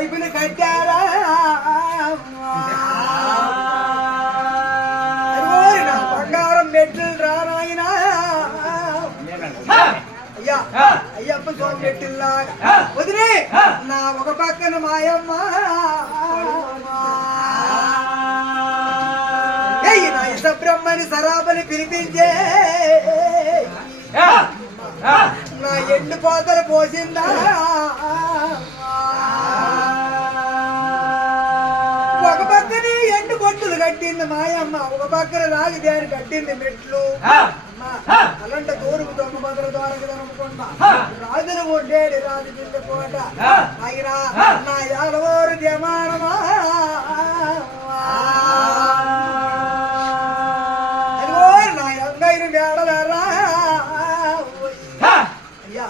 వైపున కట్టారా నా బంగారం మెట్లు రానాయనా అయ్యా అయ్యప్ప స్వామి మెట్టిల్లాగా వదిలే నా ఒక పక్కన మాయమ్మ నా ఇసబ్రహ్మని సరాబని పిలిపించే నా ఎండు పోతలు పోసిందా ఒక పక్కనే ఎండు కొట్టులు కట్టింది మాయమ్మ ఒక పక్కన రాగి దారి కట్టింది మెట్లు అలాంటి దూరుకు దొంగ బదుల ద్వారకు దొరకకుండా రాజులు ఉండేది రాజు పిల్లి కోట అయినా నా యాలవోరు జమానమా నా ఎంగైన మేడలరా అయ్యా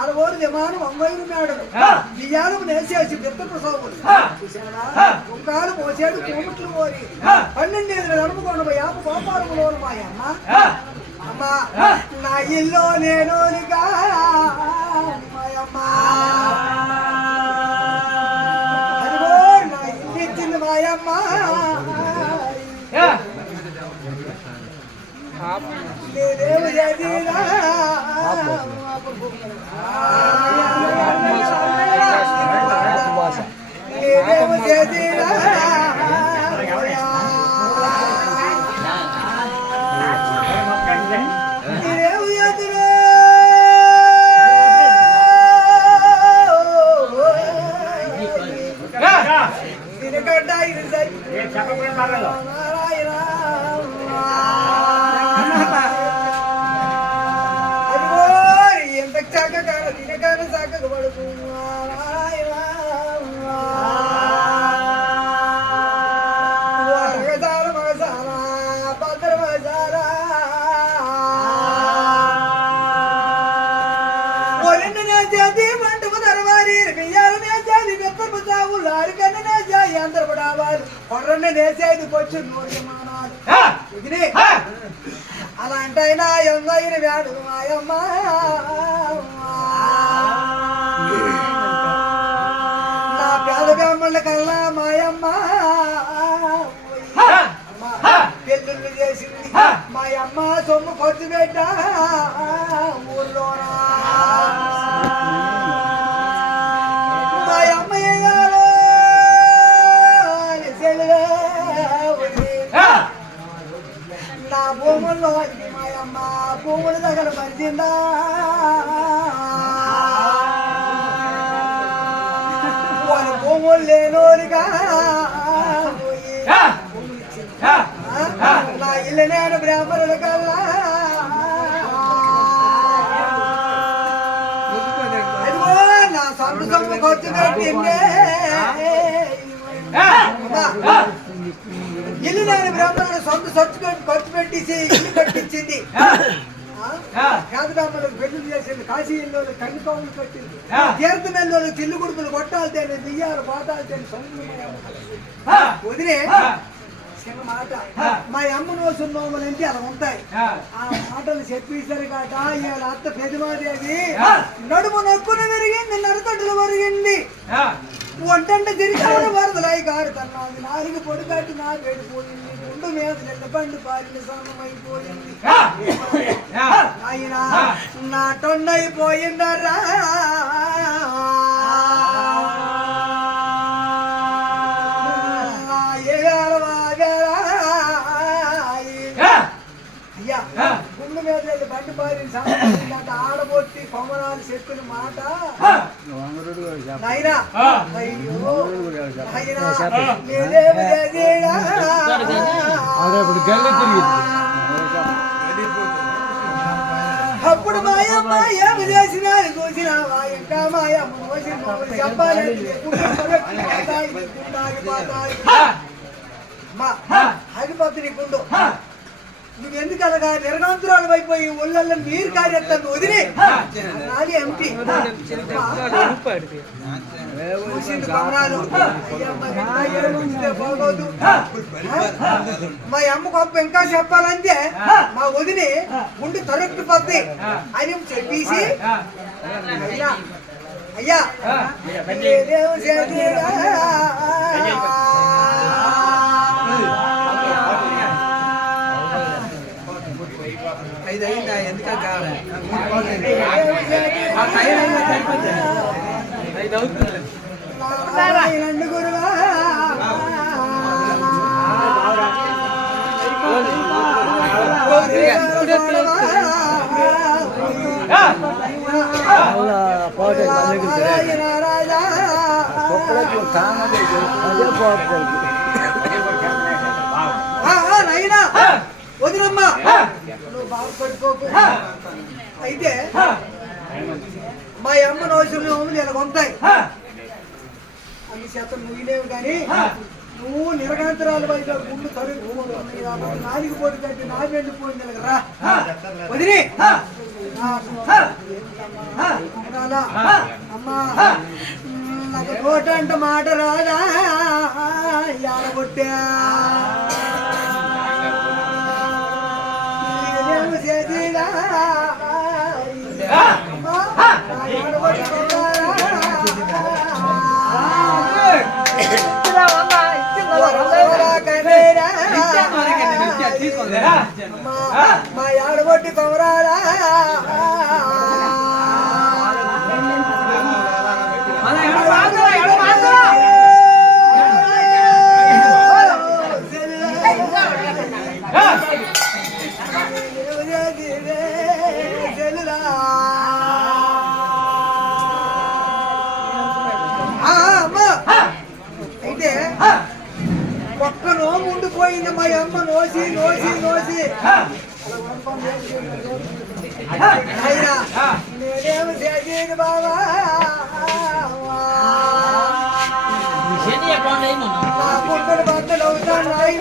ఆడవోరు జమానం అంగైరు మేడలు బియ్యాలు నేసేసి పెద్ద ప్రసవములు ఒక్కాలు మోసేడు కోముట్లు మోరి 12 నడుముకొండ యాప గోపాలములోను మాయమ్మ అమ్మా నా ఇల్లు నేనుగా మాయమ్మ అదిగో నా ఇల్లు ఇచ్చింది మాయమ్మ నేనేమి చేసినా నేనేమి చేసినా ఎంత చక్కగా తినకాన చక్కగా పడుకు మగసాల మగసాల భద్ర మగసాల ఒలిండు నేసేది మంటపు తరవారి బియ్యాలు నేసేది బెత్తపు సాగులు అరికన్న నేసేది అందరపడావాలి కొర్రన్న నేసేది పొచ్చు నూర్యమానాలు ఇది అలాంటి అయినా ఎంగైన వ్యాడు మాయమ్మ నా పేద బ్రాహ్మణుల కల్లా మాయమ్మ పెళ్ళిళ్ళు చేసింది మాయమ్మ సొమ్ము ఖర్చు పెట్టా ఊర్లోనా మాయమ్మ నా భూముల్లో మాయమ్మ భూముల దగ్గర పరిచిందా వాళ్ళ భూములు లేనోరుగా నా ఇల్లు నేను బ్రాహ్మణుల కల్లా నా సొంత సొమ్ము ఖర్చు పెట్టిందే ఇల్లు నేను బ్రాహ్మణుడు సొంత ఖర్చు పెట్టేసి ఇల్లు కట్టించింది పేద బ్రాహ్మణులకు పెళ్లి చేసింది కాశీ ఇల్లు కన్నికోములు కట్టింది తీర్థమెల్లో చిల్లు గుడుపులు కొట్టాలి తేని బియ్యాలు పాతాలు తేని వదిలే చిన్న మాట మా అమ్మ నోసున్నోములు అంటే అలా ఉంటాయి ఆ మాటలు చెప్పేసరి కాక ఇవాళ అత్త పెద్దమాదేవి నడుము నొక్కున విరిగింది నరతడ్డులు వరిగింది ఒంటంటే తిరిగి వరదలాయి కారుతన్నాది నాలుగు పొడి కట్టి నా వేడిపోయింది గుండు మీద నిన్న బండి పాలిన సమమైపోయింది ఆయన నా టొన్నైపోయిందరా అయ్యా గుండు మీద బండి పాలిన సమయం ఆడబొట్టి కొమరాలు చెప్పిన మాట నాయనా అయ్యో అప్పుడు మాయమ్మ ఏమి చేసినా చూసినావా ఇంకా మాయమ్మ చెప్పాలి ఆగిపోతుంది నీకుండు నువ్వెందుకు అలాగా నిర్గాంతురాలు అయిపోయి ఒళ్ళల్లో నీరు కారెత్తాను వదిలే నాది ఎంపీ మా అమ్మ గొప్ప ఇంకా చెప్పాలంటే మా వదిలి గుండు తరక్కుపోద్ది అని చెప్పేసి అయ్యా ఏదేమో చేతిరా. ఐదు అయిందా ఎందుకంటే కావాలి రెండు గురువా నైనా వదినమ్మా నువ్వు బాధపడిపోకు. అయితే మా అమ్మ నోసులు ఇలా ఉంటాయి అన్ని శాతం నువ్వులేవు కానీ నువ్వు నిరగాంతరాలు బయట గుండు తరుగు నాలుగు పోటీ కట్టి నా వెళ్ళిపోయింది రా వదిలి అమ్మా నాకు కోట అంట మాట రాదా కొట్టా చేతిరా మా ఆడబొట్టి కొమరాలా అయితే పక్కనో ఉండిపోయింది మా అమ్మ నోసి నోసి నోసి నేనేమి చేసేది బావా పుట్టడు బట్టలు అవుతాను నాయి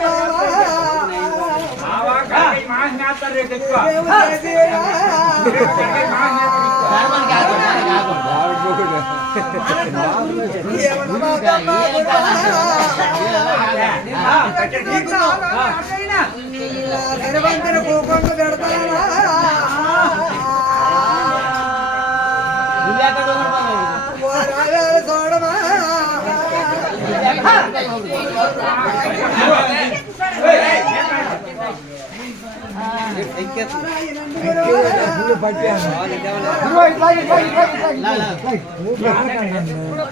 గర్వంతర కోపంగా పెడతానా చూడమా